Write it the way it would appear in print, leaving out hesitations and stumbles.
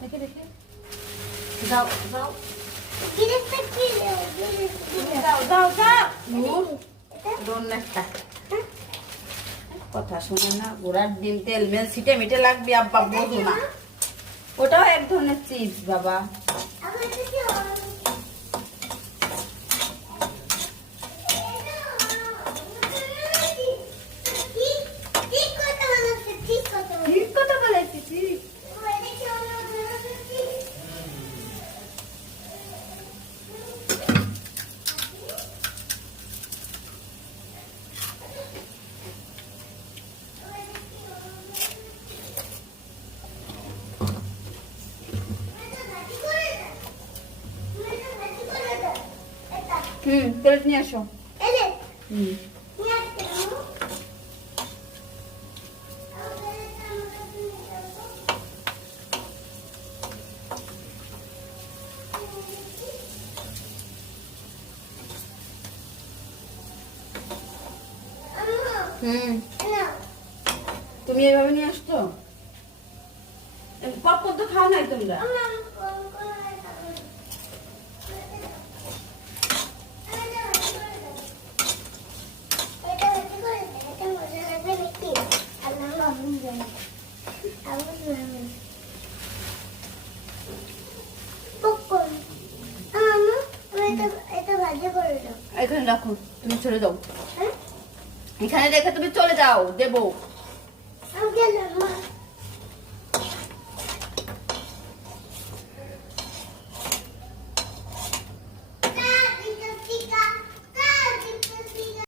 দেখে দেখে দাও দাও দাও দাও দাও কথা শোনে না, ঘোড়ার ডিম তেল মেল ছিটে মিটে লাগবে, আব্বা বোঝো না। ওটাও এক ধরনের চিপস বাবা। ঠিক কথা বলেছি, ঠিক। প্লেট নিয়ে আসো। তুমি এভাবে নিয়ে আসতো, পপকর্ন তো খাও নাই তোমরা। এখানে রাখো, তুমি চলে যাও। এখানে রেখে তুমি চলে যাও, দেবো।